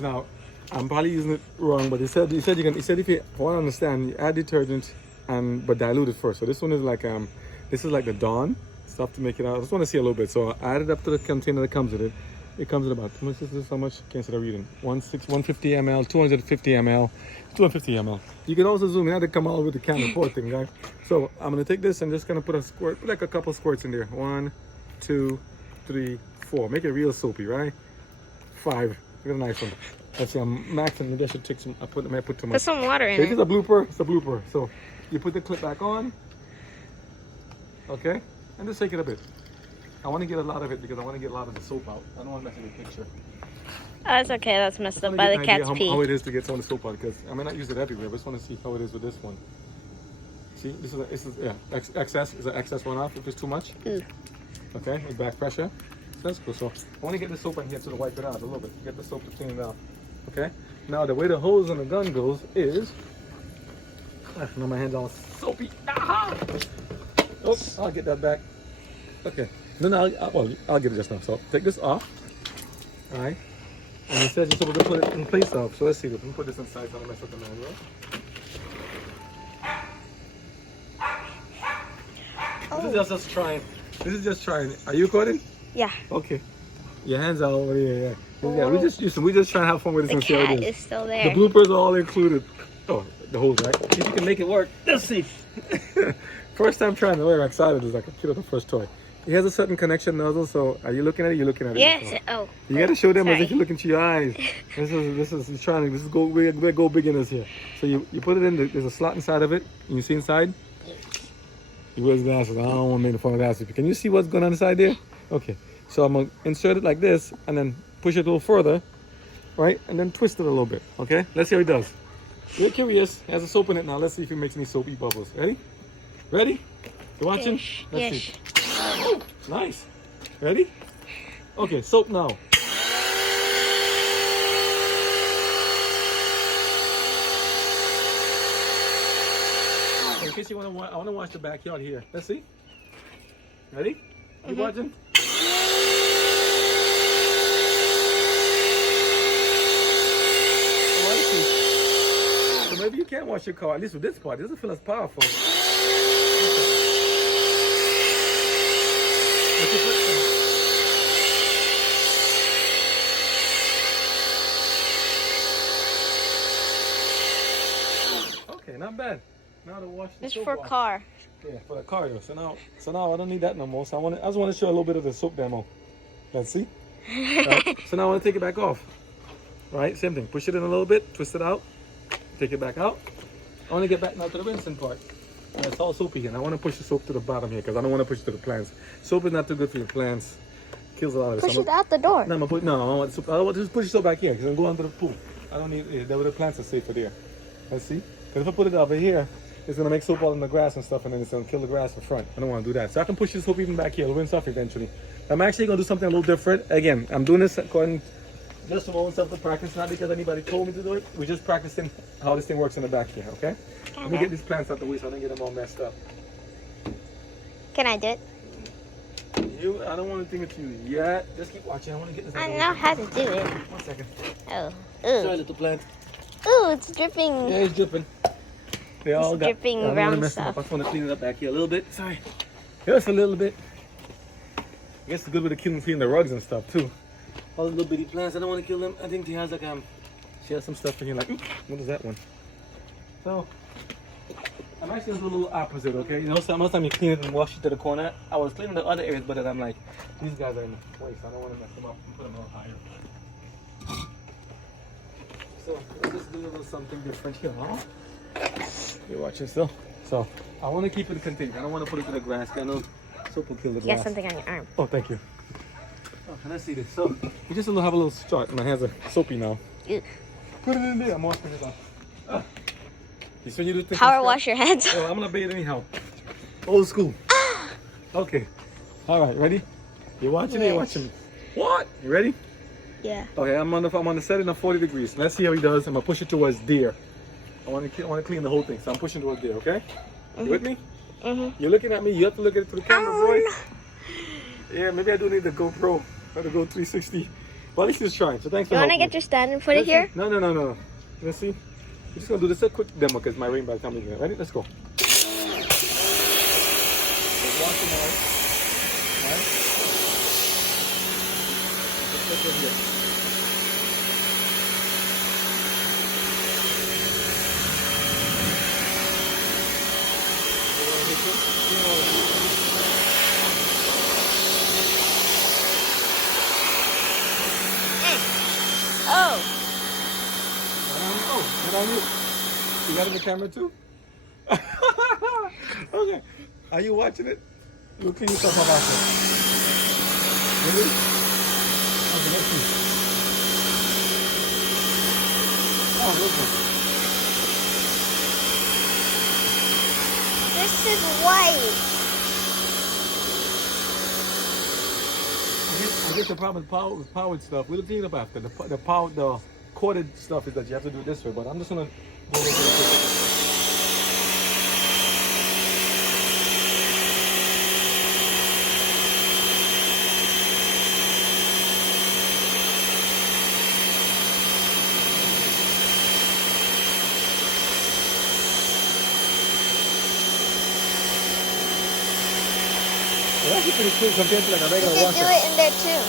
Now, I'm probably using it wrong, but he said you can. He said if you want to understand, you add detergent but dilute it first. So this one is like this is like the Dawn stuff to make it out. I just want to see a little bit. So I added up to the container that comes with it. It comes in about how much is this? How much? Can't see the reading. 150 ml, 250 ml, 250 ml. You can also zoom in. I had to come all over the camera, poor thing, guys. So I'm gonna take this and just gonna put a squirt, put like a couple squirts in there. 1, 2, 3, 4. Make it real soapy, right? 5. Look at a nice one. Let's see. I'm maxing. Maybe I should take some. I put too much. Put some water in This it. is a blooper. It's a blooper. So you put the clip back on. Okay, and just shake it a bit. I want to get a lot of it because I want to get a lot of the soap out. I don't want to mess with the picture. Oh, it's okay. That's messed up by the cat's pee. How it is to get some of the soap out because I may not use it everywhere. But I just want to see how it is with this one. See, this is excess. Is an excess runoff if it's too much? Okay, with back pressure. So that's cool. So I want to get the soap in here to wipe it out a little bit. Get the soap to clean it out. Okay. Now the way the hose on the gun goes is. Now my hand's all soapy. Ah! Oh, I'll get that back. Okay. Then I'll get it just now. So take this off. All right. And it says you're supposed to put it in place of. So let's see. Let me put this inside so I don't mess with the manual. This is just trying. This is just trying. Are you recording? Yeah. Okay. Your hands are over here. Yeah. We just trying to have fun with this The and see how cat it is still there. The bloopers are all included. Oh, the hose, right? See if you can make it work. Let's see. First time trying the way I'm excited is like a kid with the first toy. He has a certain connection nozzle, so are you looking at it? You're looking at it. Yes. So. Oh. You gotta show them Sorry. as if you look into your eyes. This is we're go beginners here. So you put it in. There's a slot inside of it. And you see inside. He wears glasses. I don't want to make the fun of glasses. Can you see what's going on inside there? Okay. So I'm gonna insert it like this, and then push it a little further, right? And then twist it a little bit. Okay. Let's see how he does. You're curious. He has a soap in it now. Let's see if he makes any soapy bubbles. Ready? Ready? You watching? Yes. Let's Yes. see. Oh, nice. Ready? Okay, soap now. In case you want to, I want to watch the backyard here. Let's see. Ready? You watching? Oh, I see. So maybe you can't wash your car. At least with this part, it doesn't feel as powerful. Okay, not bad. Now to wash the It's soap for off. car. Yeah, for the car. So now I don't need that no more. So I just want to show a little bit of the soap demo. Let's see. Right. So now I want to take it back off. Right, same thing. Push it in a little bit, twist it out, take it back out. I want to get back now to the rinsing part. It's all soapy here. And I want to push the soap to the bottom here because I don't want to push it to the plants. Soap is not too good for your plants. Kills a lot of it. Push So it out the door. no, I'm gonna put, no, I want soap. I want to just push the soap back here because I'm going under the pool. I don't need it. The plants are safer there. Let's see. Because if I put it over here, it's gonna make soap all in the grass and stuff, and then it's gonna kill the grass in front. I don't want to do that. So I can push this soap even back here. It'll rinse off eventually. I'm actually gonna do something a little different. Again, I'm doing this according just for my own self to practice, not because anybody told me to do it. We're just practicing how this thing works in the back here. Okay? Let me get these plants out the way so I don't get them all messed up. Can I do it? I don't want to think with you yet. Just keep watching. I want to get this out I of the know way. how to do it. 1 second. Oh. Sorry, Ooh. little plant. Ooh, it's dripping. Yeah, it's dripping. They all got dripping I don't brown wanna mess them up. stuff. I just want to clean it up back here a little bit. Sorry. Just a little bit. I guess it's good with the cleaning the rugs and stuff too. All the little bitty plants. I don't want to kill them. I think she has like she has some stuff in here like what is that one? So I'm actually gonna do a little opposite, okay? You know, so most time you clean it and wash it to the corner. I was cleaning the other areas, but then I'm like, these guys are in the way, so I don't want to mess them up and put them a little higher. So let's just do a little something different here, huh? You're watching still. So I want to keep it contained. I don't want to put it to the grass. I know soap will kill the You grass. got something on your arm. Oh, thank you. Oh, can I see this? So we just have a little start. My hands are soapy now. Ew. Put it in there. I'm washing it off. You see when you do things Power like wash your hands. that? Oh, I'm gonna bathe anyhow. Old school. Okay. All right. Ready? You're watching it. You're Yes. watching me. What? You ready? Yeah. Okay. I'm on the setting of 40 degrees. Let's see how he does. I'm gonna push it towards there. I want to clean the whole thing, so I'm pushing towards there. Okay? You with me? You're looking at me. You have to look at it through the camera, boy. Yeah, maybe I do need the GoPro or the Go 360. Well, at least he's trying. So thanks for You want to helping get me. your stand and put it here? No. Let's see. We're just gonna do this a quick demo because my rain bag coming here. Ready? Let's go. Let's wash them all. Alright? Let's put it here. Oh. And on you. You got it in the camera too? Okay. Are you watching it? You'll clean yourself up after. Ready? Okay, let's see. Oh, look. This is white. I guess the problem with powered stuff, we'll clean up after. The corded stuff is that you have to do it this way, but I'm just gonna go over it. It's actually pretty cool compared to like a You regular can washer. do it in there too.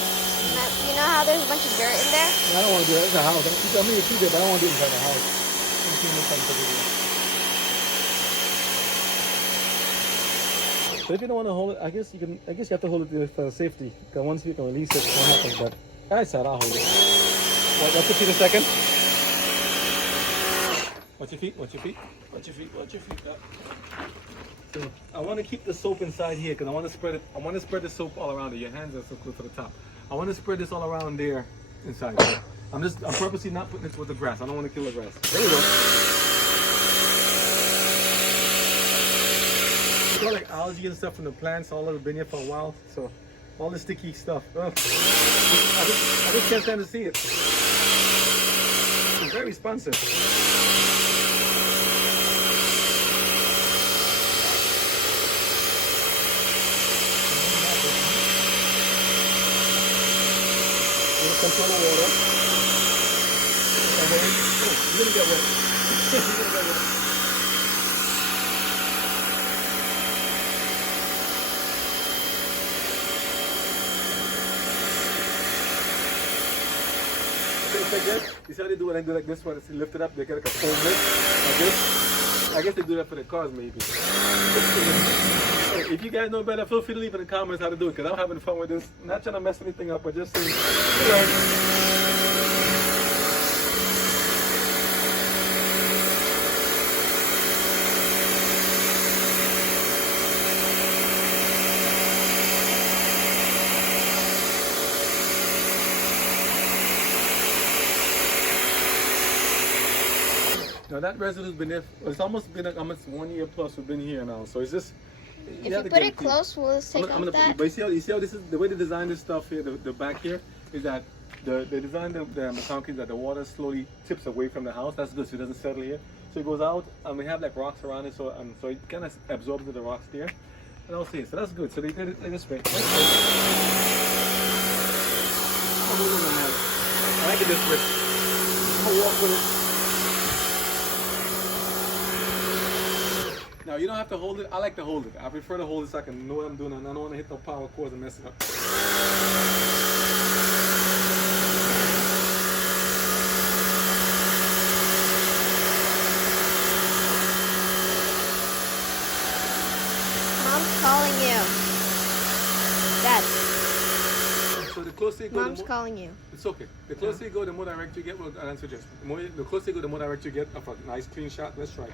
You know how there's a bunch of dirt in there? I don't want to do it. It's a house. I mean, it's there, but I don't want to do it inside the house. Let me see if I can put it here. So if you don't want to hold it, I guess you can. I guess you have to hold it for safety. Because once you can release it, what happens? But I said I'll hold it. Watch your feet a second. Watch your feet. Watch your feet. Watch your feet. Watch your feet. So I want to keep the soap inside here because I want to spread it. I want to spread the soap all around it. Your hands are so close to the top. I want to spread this all around there inside. So I'm purposely not putting it with the grass. I don't want to kill the grass. There we go. It's all like algae and stuff from the plants. All have been here for a while. So all the sticky stuff. Ugh. I just can't stand to see it. It's very responsive. Control the water. Oh, you're gonna get wet. You're gonna get wet. It's like this. You see how they do when I do like this one? It's lift it up, they get like a foam lift like this. I guess they do that for the cars maybe. If you guys know better, feel free to leave in the comments how to do it, because I'm having fun with this. Not trying to mess anything up, but just saying. Now that residue's been there. It's almost been like almost 1 year plus we've been here now. So it's just. If you put it close, will it take off that? But you see how this is the way they designed this stuff here. The back here is that they designed the concrete that the water slowly tips away from the house. That's good, so it doesn't settle here. So it goes out, and we have like rocks around it, so it kind of absorbs the rocks there. And I'll see. So that's good. So they did it like this way. I like it this way. I'm gonna walk with it. Now you don't have to hold it. I like to hold it. I prefer to hold it so I can know what I'm doing, and I don't want to hit the power cords and mess it up. Mom's calling you. Dad. So the closer you go, Mom's calling you. It's okay. The closer you go, the more direct you get. Well, I'll answer just. The closer you go, the more direct you get of a nice clean shot. Let's try it.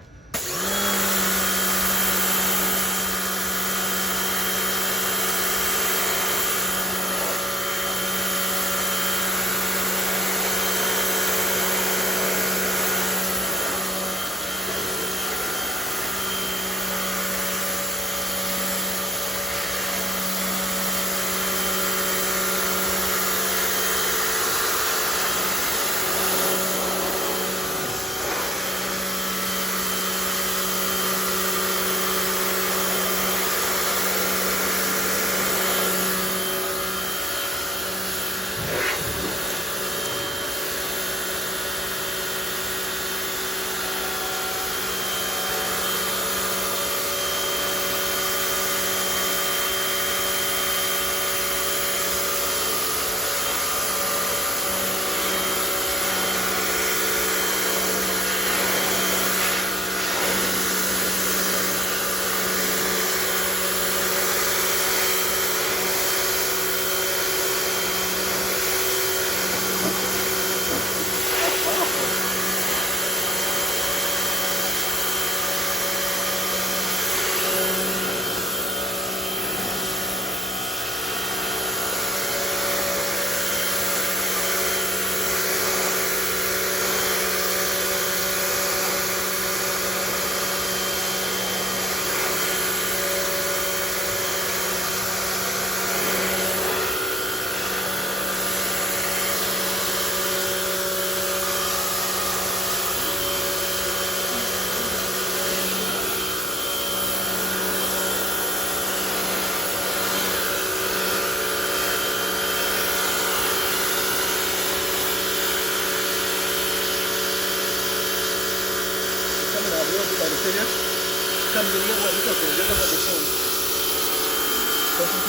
You don't feel like the figure? Come to me, what? It's okay. Just about the phone. Closer.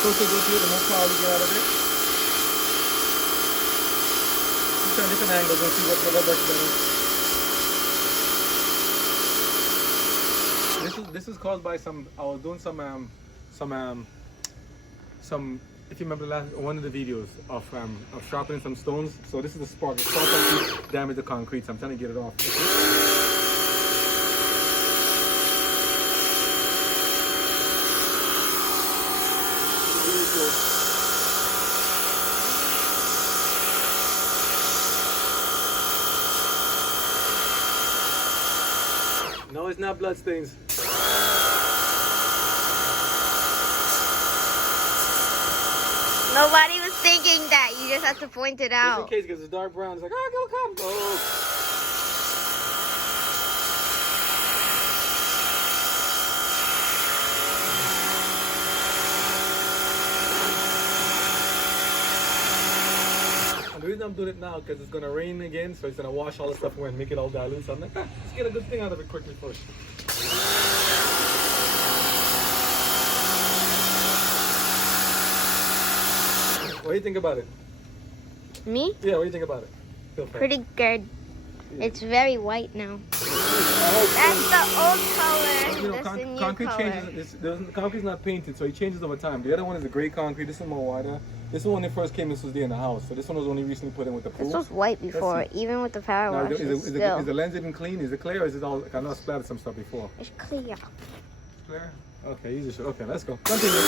Closer go to it, the more power we get out of it. You try different angles and see what works better. This is caused by some. I was doing some. If you remember one of the videos of sharpening some stones. So this is the spark. The spark actually damaged the concrete. So I'm trying to get it off. Really close. No, it's not blood stains. Nobody was thinking that. You just have to point it Just out. in case, because it's dark brown. It's like, oh, go, come. Oh. And the reason I'm doing it now, because it's going to rain again, so it's going to wash all the stuff away and make it all dilute. So I'm like, let's get a good thing out of it quickly first. What do you think about it? Me? Yeah, what do you think about it? Feel fine. Pretty good. It's very white now. Oh, That's the old color. you know, That's the new concrete color. changes. The concrete's not painted, so it changes over time. The other one is the gray concrete. This is more wider. This one, when it first came, this was there in the house. So this one was only recently put in with the pool. This was white before, even with the power Now, wash. is Still, the lens even clean? Is it clear, or is it all? I know I splattered some stuff before. it's clear. Clear. Okay, easy. Okay, let's go. Continue.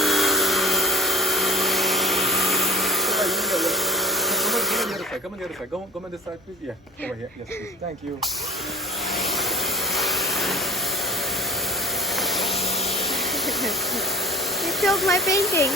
Come on the other side. Go on this side, please. Yeah, over here. Yes, please. Thank you. You killed my painting.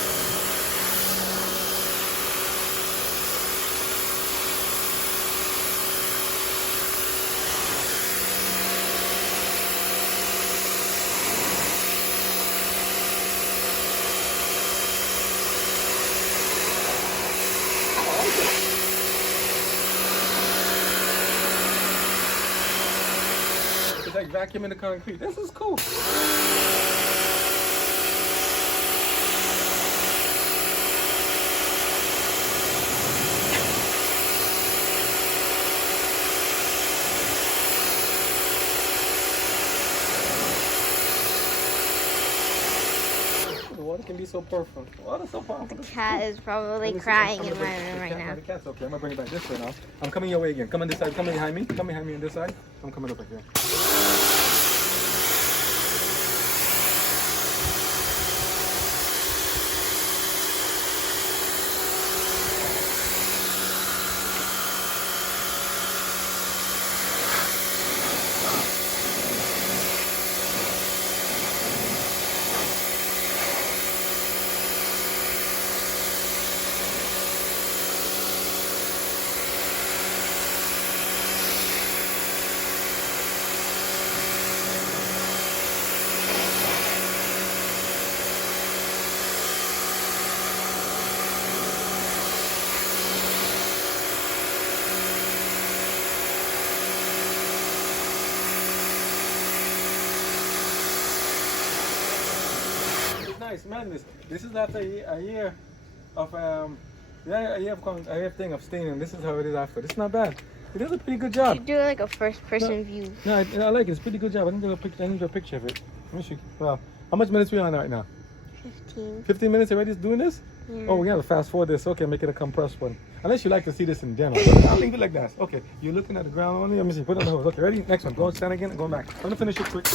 It's like vacuuming the concrete. This is cool. The water can be so perfect. Water so powerful. The cat is probably Let me see. crying I'm in gonna my bring- room the right cat- now. The cat's okay. I'm gonna bring it back this way now. I'm coming your way again. Come on this side. Come behind me. Come behind me on this side. I'm coming over here. It's nice, man. This is after a year of a year of thing of staining. This is how it is after. This is not bad. It does a pretty good You job. should do like a first-person view. No, I like it. It's a pretty good job. I didn't do a picture. I didn't do a picture of it. Let me see. Well, how much minutes are we on right now? 15. 15 minutes already doing this? Yeah. Oh, we gotta fast forward this. Okay, make it a compressed one. Unless you like to see this in general. I'll leave it like that. Okay, you're looking at the ground only. Let me see. Put it on the hose. Okay, ready? Next one. Go and stand again and go back. I'm gonna finish it quick.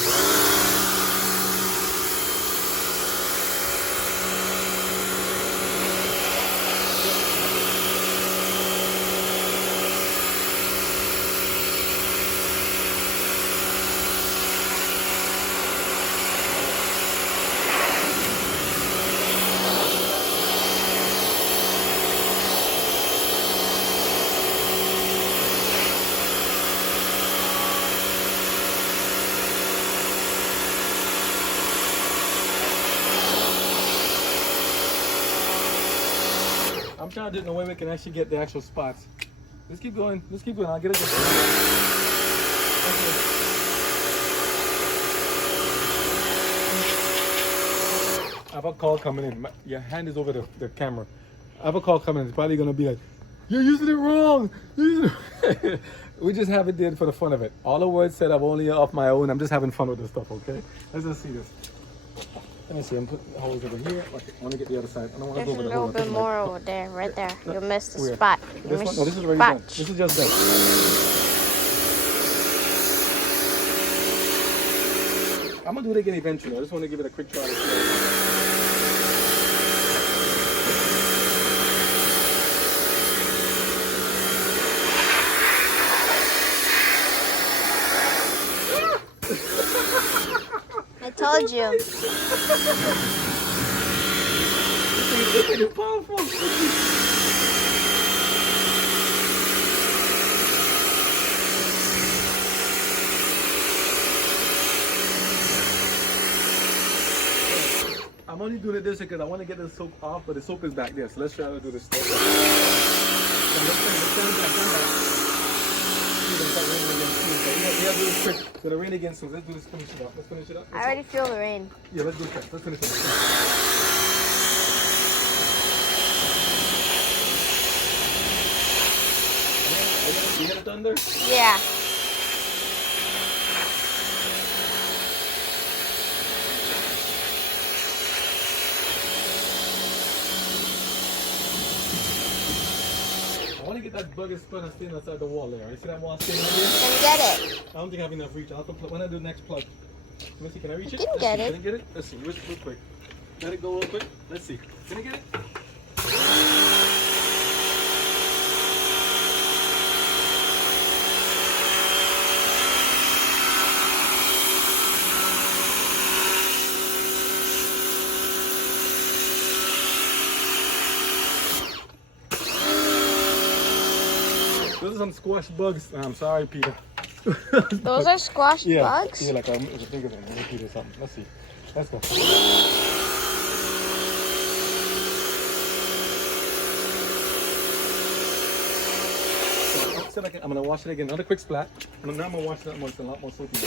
I'm trying to do it in a way we can actually get the actual spots. Let's keep going. Let's keep going. I'll get it. I have a call coming in. Your hand is over the camera. I have a call coming in. It's probably gonna be like, "You're using it wrong." We just have it there for the fun of it. All the words said I'm only off my own. I'm just having fun with this stuff, okay? Let's just see this. Let me see. I'm putting the holes over here. Okay, I want to get the other side. I don't want to There's go over a the hole. little bit more over there, right there. You missed the Where? spot. You This one? missed No, this is the already spot. done. This is just done. I'm gonna do it again eventually. I just want to give it a quick try. I told you. It's powerful. I'm only doing it this because I want to get the soap off, but the soap is back there. So let's try to do this stuff. It's gonna rain again soon. Let's do this. Finish it up. Let's finish it up. I already feel the rain. Yeah, let's do it. Let's finish it. You hear the thunder? Yeah. I want to get that bugger spun and staying outside the wall there. You see that wall staying out there? Then get it. I don't think I have enough reach. I'll when I do the next plug. Let me see. Can I reach it? can Let's get see. it. Can I get it? Let's see. Real quick. Let it go real quick. Let's see. Can I get it? Those are some squash bugs. I'm sorry, Peter. Those are squash bugs? Yeah, like I think of them. Peter or something. Let's see. Let's go. I'm gonna wash it again. Another quick splat. And now I'm gonna wash that one. It's a lot more soapy.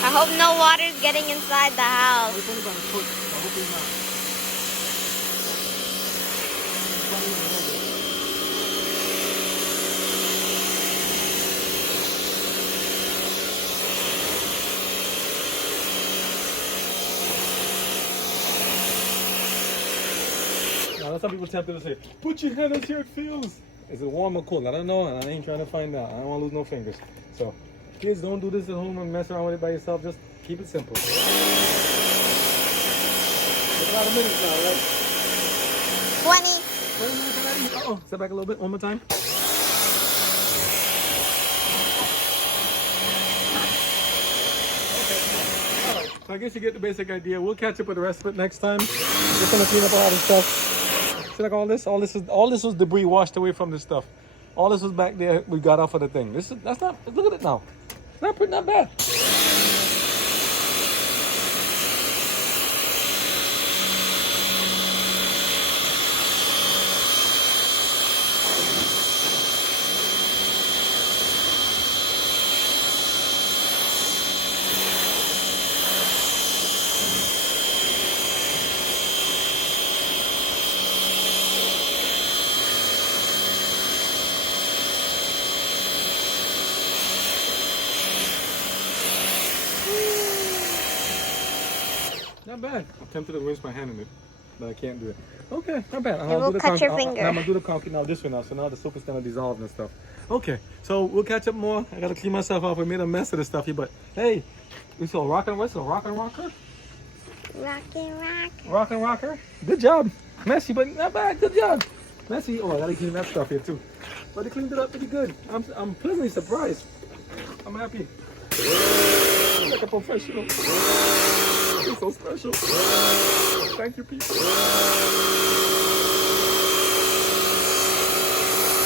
I hope no water's getting inside the house. It's only about a foot, so hopefully not. Now, that's some people tempted to say, put your hand and see how it feels. Is it warm or cold? I don't know, and I ain't trying to find out. I don't want to lose no fingers. So, kids, don't do this at home and mess around with it by yourself. Just keep it simple. It's a lot of minutes now, right? 20. 20 minutes already? Uh-oh. Step back a little bit. One more time. So I guess you get the basic idea. We'll catch up with the rest of it next time. Just gonna clean up all this stuff. See, like all this was debris washed away from this stuff. All this was back there. We got off of the thing. That's not. Look at it now. Not bad. Not bad. I'm tempted to rinse my hand in it, but I can't do it. Okay, not bad. You will cut your finger. I'm gonna do the concrete now this way now, so now the soap is gonna dissolve and stuff. Okay, so we'll catch up more. I gotta clean myself off. We made a mess of this stuff here, but hey, we saw Rock and Rocker. Rock&Rocker. Good job. Messy, but not bad. Good job. Messy. Oh, I gotta clean that stuff here too. But they cleaned it up pretty good. I'm pleasantly surprised. I'm happy. Like a professional. You're so special. Thank you, people.